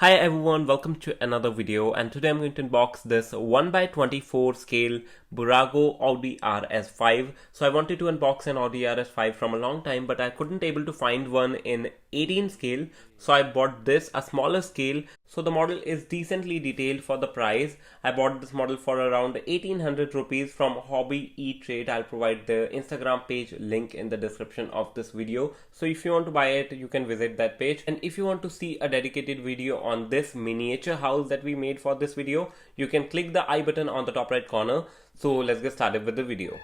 Hi everyone, welcome to another video, and today I'm going to unbox this 1/24 scale Burago Audi RS5. So I wanted to unbox an Audi RS5 from a long time, but I couldn't able to find one in 18 scale. So I bought this, a smaller scale. So the model is decently detailed for the price. I bought this model for around 1800 rupees from Hobby E-Trade. I'll provide the Instagram page link in the description of this video. So if you want to buy it, you can visit that page. And if you want to see a dedicated video on this miniature house that we made for this video, you can click the I button on the top right corner. So let's get started with the video.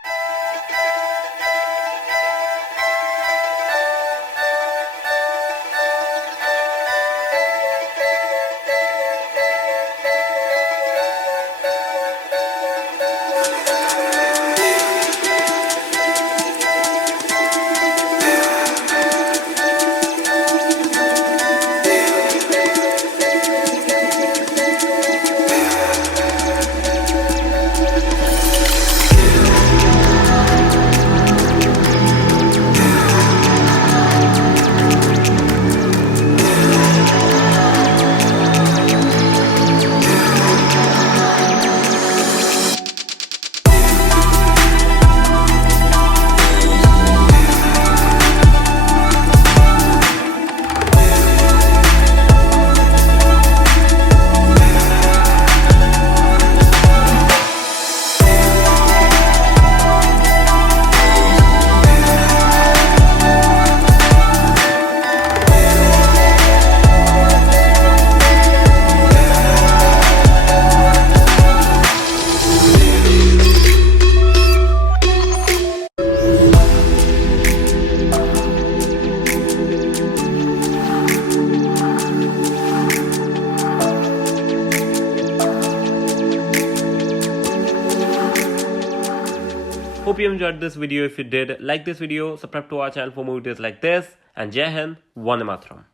Hope you enjoyed this video. If you did, like this video, subscribe to our channel for more videos like this, and Jai Hind, Vande Mataram.